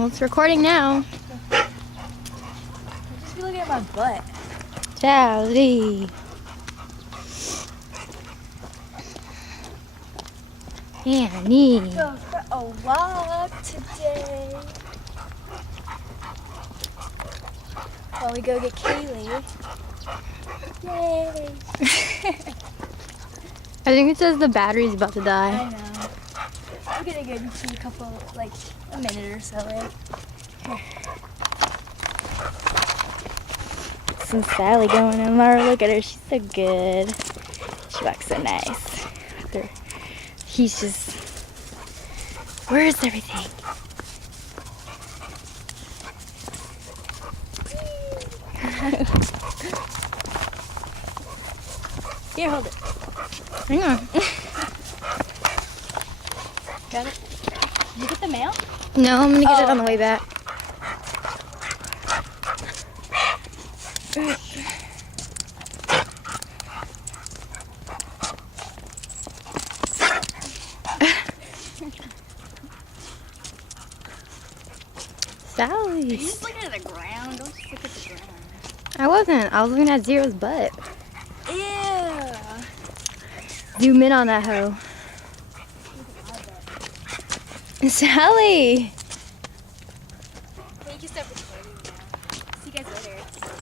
Well, it's recording now. Just be looking at my butt. Sally. Annie. Go for a walk today. While we go get Kaylee. Yay! I think it says the battery's about to I die. know. We're gonna get into a couple, like a minute or so. Right? Some Sally going in. Laura, look at her. She's so good. She walks so nice. He's just... Where's everything? Here, hold it. Hang on. Got it? Did you get the mail? No, I'm gonna get it on the way back. Sally. You're just looking at the ground. Don't just look at the ground. I wasn't. I was looking at Zero's butt. Ew. Zoom in on that hoe. Sally.